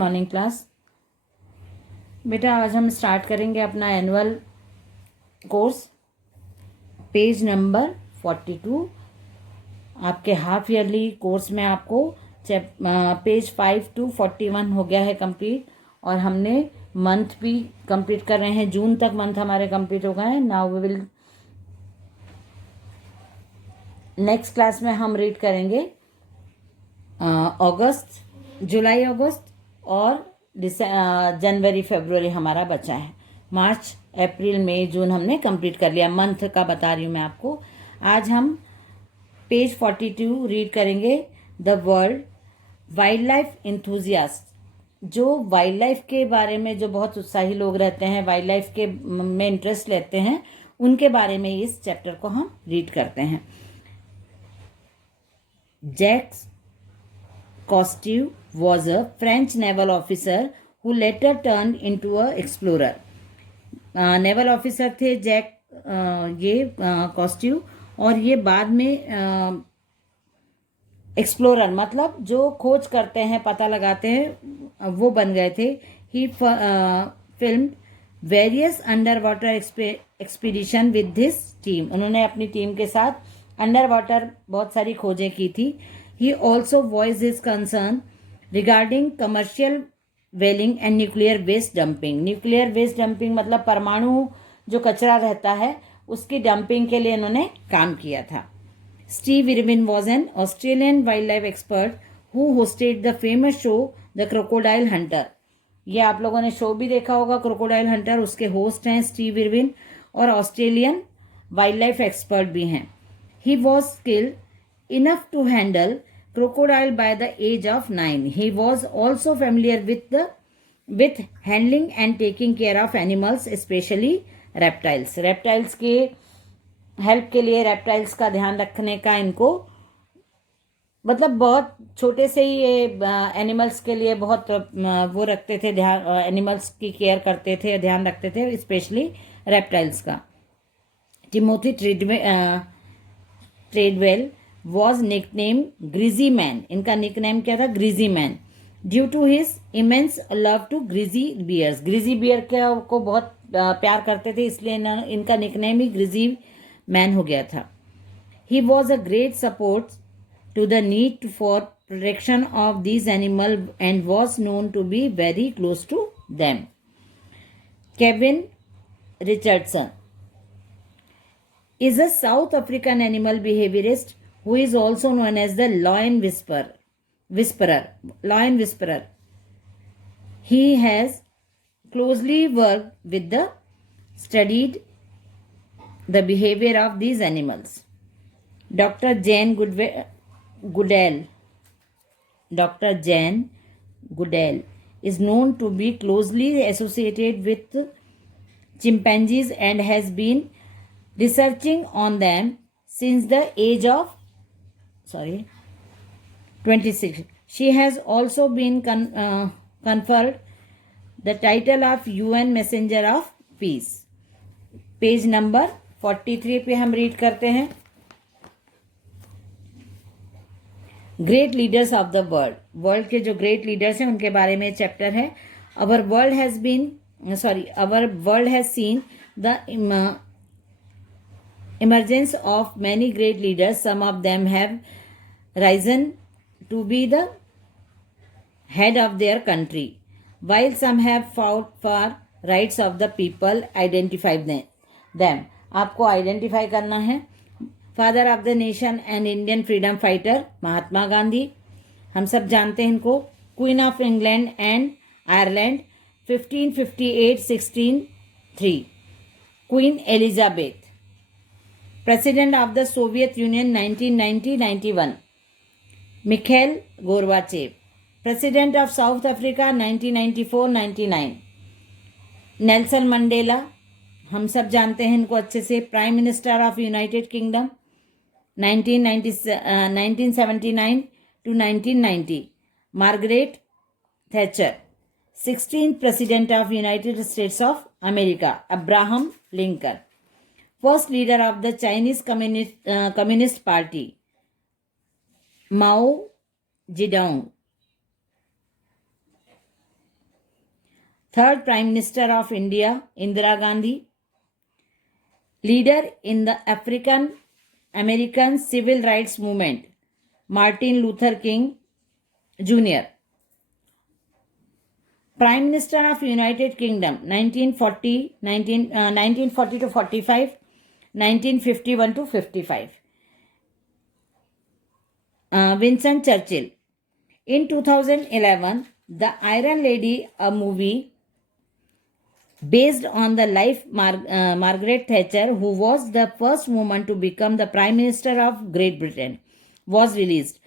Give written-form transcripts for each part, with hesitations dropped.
Morning class. बेटा आज हम स्टार्ट करेंगे अपना एनुअल कोर्स। पेज नंबर 42 आपके हाफ ईयरली कोर्स में आपको पेज 5 to 41 हो गया है कंप्लीट, और हमने मंथ भी कंप्लीट कर रहे हैं। जून तक मंथ हमारे कंप्लीट हो गए हैं। Now we will next class में हम रीड करेंगे अगस्त, जुलाई अगस्त और जनवरी फरवरी हमारा बचा है। मार्च अप्रैल मई जून हमने कंप्लीट कर लिया। मंथ का बता रही हूँ मैं आपको। आज हम पेज 42 रीड करेंगे। The world wild life enthusiast, जो वाइल्ड लाइफ के बारे में जो बहुत उत्साही लोग रहते हैं, वाइल्ड लाइफ के में इंटरेस्ट लेते हैं, उनके बारे में इस चैप्टर को हम रीड करते हैं। Jacques Cousteau was a French naval officer who later turned into a explorer. Naval officer थे जैक ये कॉस्ट्यू, और ये बाद में एक्सप्लोरर मतलब जो खोज करते हैं, पता लगाते हैं, वो बन गए थे। ही film various under water expedition with this team. उन्होंने अपनी टीम के साथ अंडर वाटर बहुत सारी खोजें की थी। He also voiced his concern regarding commercial whaling and nuclear waste dumping. Nuclear waste dumping मतलब परमाणु जो कचरा रहता है उसकी डंपिंग के लिए इन्होंने काम किया था। Steve Irwin was an Australian wildlife expert who hosted the famous show The Crocodile Hunter. ये आप लोगों ने शो भी देखा होगा, क्रोकोडाइल हंटर। उसके होस्ट हैं स्टीव इरविन और ऑस्ट्रेलियन वाइल्ड लाइफ एक्सपर्ट भी हैं। He was skilled enough to handle crocodile by the age of 9. He was also familiar with handling and taking care of animals, especially reptiles. Reptiles के help के लिए, reptiles का ध्यान रखने का इनको मतलब बहुत छोटे से ही ये एनिमल्स के लिए बहुत वो रखते थे, ध्यान, एनिमल्स की केयर करते थे, ध्यान रखते थे, स्पेशली रेप्टाइल्स का। Timothy Treadwell was nicknamed Greasy Man. इनका निकनेम क्या था? Greasy man, due to his immense love to greasy bears. Greasy bear को बहुत प्यार करते थे, इसलिए इनका निकनेम ही ग्रीजी मैन हो गया था। He was a great support to the need for protection of these animal and was known to be very close to them. Kevin Richardson is a South African animal behaviorist who is also known as the lion whisperer. He has closely worked with studied the behavior of these animals. Dr. Jane Goodell is known to be closely associated with chimpanzees and has been researching on them since the age of 26. She has also been conferred the title of UN Messenger of Peace. Page number 43 पे हम read करते हैं। Great leaders of the world. World के जो great leaders हैं उनके बारे में चैप्टर है। Our world has seen the emergence of many great leaders. Some of them have risen to be the head of their country, while some have fought for rights of the people. Identify them. आपको identify करना है। Father of the nation and Indian freedom fighter Mahatma Gandhi, हम सब जानते हैं इनको। Queen of England and Ireland 1558-1603 queen Elizabeth. President of the Soviet Union 1990-91 Mikhail Gorbachev. President of South Africa 1994-99 Nelson Mandela, हम सब जानते हैं इनको अच्छे से। Prime minister of United kingdom 1979 to 1990 Margaret Thatcher. 16th President of United States of America Abraham Lincoln. First leader of the Chinese Communist Party, Mao Zedong. Third Prime Minister of India, Indira Gandhi. Leader in the African American Civil Rights Movement, Martin Luther King Jr. Prime Minister of United Kingdom, 1940 to 45, 1951 to 55. Winston Churchill. In 2011, The Iron Lady, a movie based on the life Margaret Thatcher, who was the first woman to become the Prime Minister of Great Britain, was released.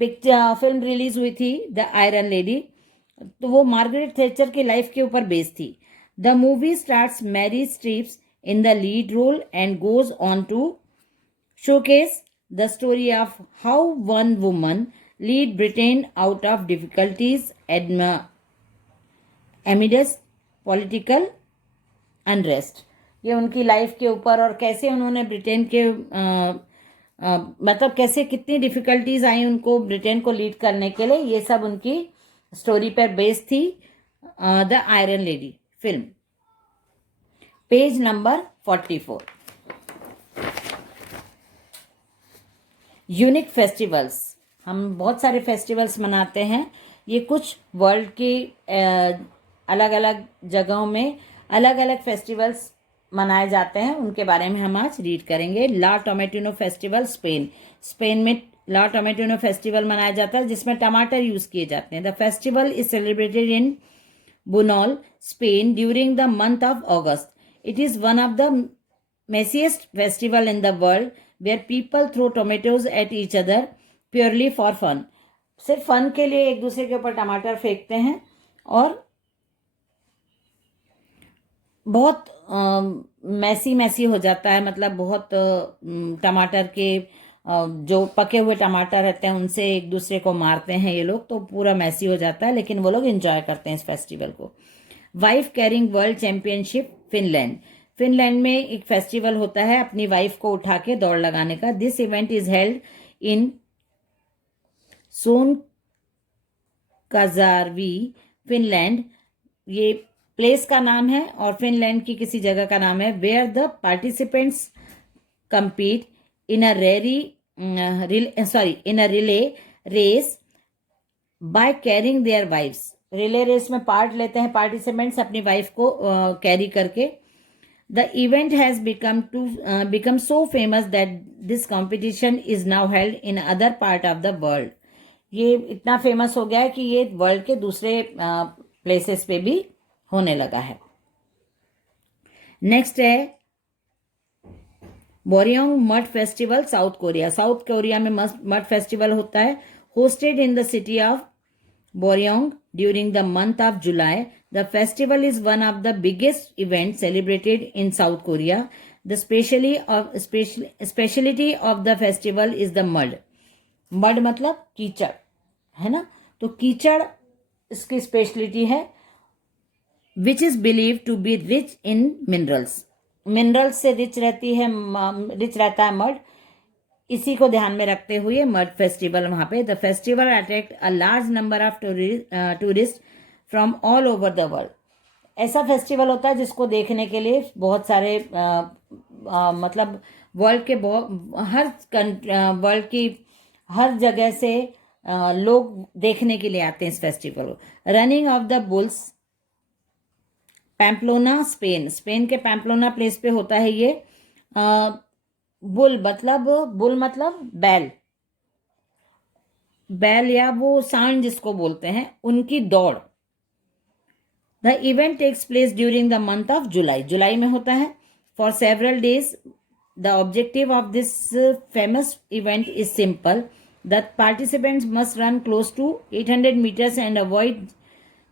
Film release हुई थी the iron lady, तो वो Margaret Thatcher की life के ऊपर based थी. The movie stars Meryl Streep in the lead role and goes on to showcase the story of how one woman lead Britain out of difficulties amidst political unrest. ये उनकी life के ऊपर और कैसे उन्होंने ब्रिटेन के मतलब कैसे कितनी डिफिकल्टीज आई उनको ब्रिटेन को लीड करने के लिए, ये सब उनकी स्टोरी पर बेस्ड थी the iron lady film. Page number 44. Unique festivals. हम बहुत सारे फेस्टिवल्स मनाते हैं. ये कुछ वर्ल्ड की अलग अलग जगहों में अलग अलग फेस्टिवल्स मनाए जाते हैं, उनके बारे में हम आज रीड करेंगे. ला टोमेटिनो फेस्टिवल स्पेन. स्पेन में ला टोमेटिनो फेस्टिवल मनाया जाता है जिसमें टमाटर यूज किए जाते हैं. The festival is celebrated in Buñol, Spain during the month of August. It is one of the messiest festival in the world where people throw tomatoes at each other purely for fun. सिर्फ fun के लिए एक दूसरे के ऊपर टमाटर फेंकते हैं और बहुत मैसी हो जाता है. मतलब बहुत टमाटर के जो पके हुए टमाटर रहते हैं उनसे एक दूसरे को मारते हैं ये लोग, तो पूरा मैसी हो जाता है, लेकिन वो लोग एंजॉय करते हैं इस फेस्टिवल को. Wife carrying world championship Finland. Finland में एक फेस्टिवल होता है अपनी वाइफ को उठा के दौड़ लगाने का. This event is held in Sonkajarvi Finland. ये प्लेस का नाम है और फिनलैंड की किसी जगह का नाम है. Where the participants compete in a relay race by carrying their wives. Relay race में पार्ट लेते हैं पार्टिसिपेंट्स अपनी वाइफ को कैरी करके. The event has become so famous that this competition is now held in other part of the world. ये इतना famous हो गया है कि ये वर्ल्ड के दूसरे प्लेसेस पे भी होने लगा है. नेक्स्ट है Boryeong mud festival South Korea. South Korea में मड फेस्टिवल होता है hosted in the city of Boryeong during the month of July. The festival is one of the biggest event celebrated in South Korea. The speciality of the festival is the mud. Mud मतलब कीचड़ है ना, तो कीचड़ इसकी speciality है. Which is believe to be rich in minerals. Minerals से rich रहता है मड. इसी को ध्यान में रखते हुए मड फेस्टिवल वहां पे. The festival attract a large number of tourist from all over the world. ऐसा फेस्टिवल होता है जिसको देखने के लिए बहुत सारे मतलब वर्ल्ड के वर्ल्ड की हर जगह से लोग देखने के लिए आते हैं इस फेस्टिवल को. Running of the bulls Pamplona Spain. Spain के पैम्पलोना प्लेस पे होता है ये. बुल मतलब बैल या वो सांड जिसको बोलते हैं, उनकी दौड़. The event takes place during the month of July. जुलाई में होता है for several days. The objective of this famous event is simple. The participants must run close to 800 meters and avoid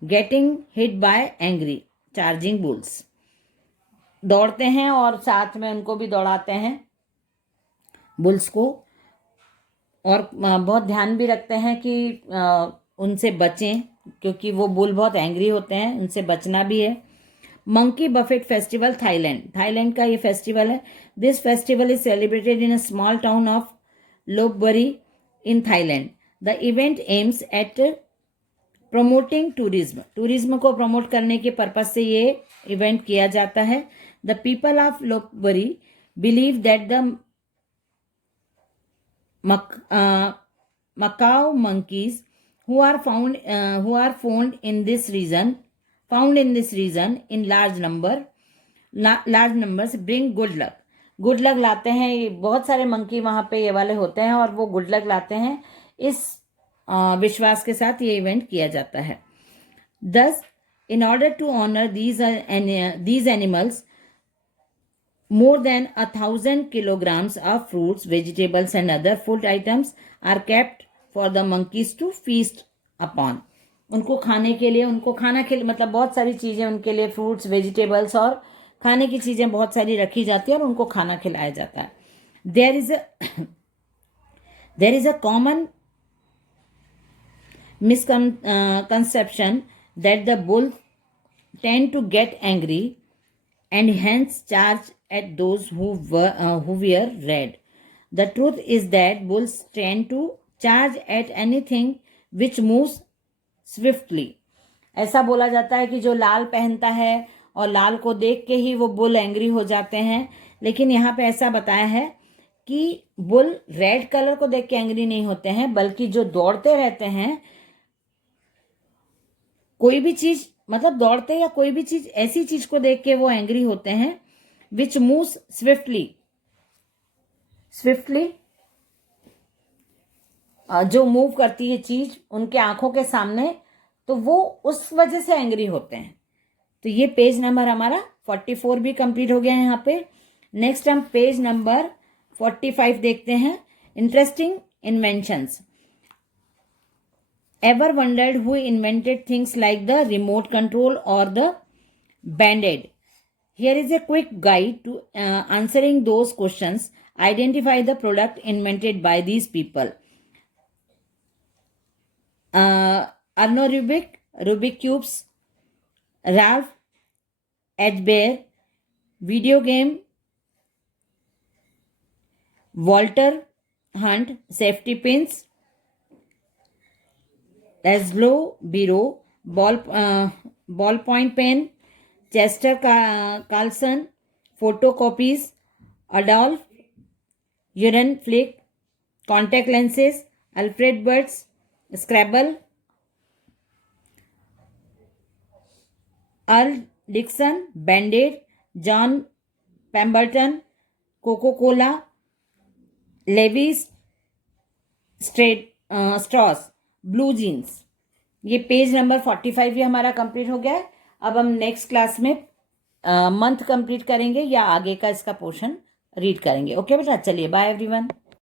getting hit by angry charging bulls. दौड़ते हैं और साथ में उनको भी दौड़ाते हैं बुल्स को, और बहुत ध्यान भी रखते हैं कि उनसे बचें क्योंकि वो बुल बहुत एंग्री होते हैं, उनसे बचना भी है. Monkey buffet festival Thailand. Thailand का ये फेस्टिवल है. This festival is celebrated in a small town of Lopburi in Thailand. The event aims at promoting tourism, tourism को प्रमोट करने के पर्पज से ये इवेंट किया जाता है। The people of Lopburi believe that the Macau monkeys who are found in this region in large numbers bring good luck. Good luck लाते हैं। ये बहुत सारे मंकी वहाँ पे ये वाले होते हैं और वो गुड लक लाते हैं। इस विश्वास के साथ ये इवेंट किया जाता है। Thus, in order to honor these animals, more than 1,000 kilograms of fruits, vegetables and other food items are kept for the monkeys to feast upon. उनको खाने के लिए, उनको खाना मतलब बहुत सारी चीज़ें उनके लिए, फ्रूट्स, वेजिटेबल्स और खाने की चीज़ें बहुत सारी रखी जाती है और उनको खाना खिलाया जाता है। There is a common misconception that the bulls tend to get angry and hence charge at those who wear red. The truth is that bulls tend to charge at anything which moves swiftly. ऐसा बोला जाता है कि जो लाल पहनता है और लाल को देख के ही वो बुल एंग्री हो जाते हैं, लेकिन यहाँ पे ऐसा बताया है कि बुल रेड कलर को देख के एंग्री नहीं होते हैं, बल्कि जो दौड़ते रहते हैं, कोई भी चीज मतलब दौड़ते या कोई भी चीज, ऐसी चीज को देख के वो एंग्री होते हैं। विच मूव्स स्विफ्टली, जो मूव करती है चीज उनके आंखों के सामने, तो वो उस वजह से एंग्री होते हैं। तो ये पेज नंबर हमारा 44 भी कंप्लीट हो गया है यहाँ पे। नेक्स्ट हम पेज नंबर 45 देखते हैं। Interesting inventions. Ever wondered who invented things like the remote control or the Band-Aid? Here is a quick guide to answering those questions. Identify the product invented by these people. Arno Rubik Cubes, Ralph Edgbear, video game, Walter Hunt, safety pins, Laszlo Biro, ballpoint pen, Chester Carlson, photocopies, Adolf Uhrenflick, contact lenses, Alfred Burts, Scrabble, Earl Dixon, Band-Aid, John Pemberton, Coca-Cola, Levi Strauss, blue jeans. ये page number 45 भी हमारा complete हो गया है। अब हम next class में month complete करेंगे या आगे का इसका पोर्शन रीड करेंगे। ओके बेटा, चलिए बाय एवरीवन।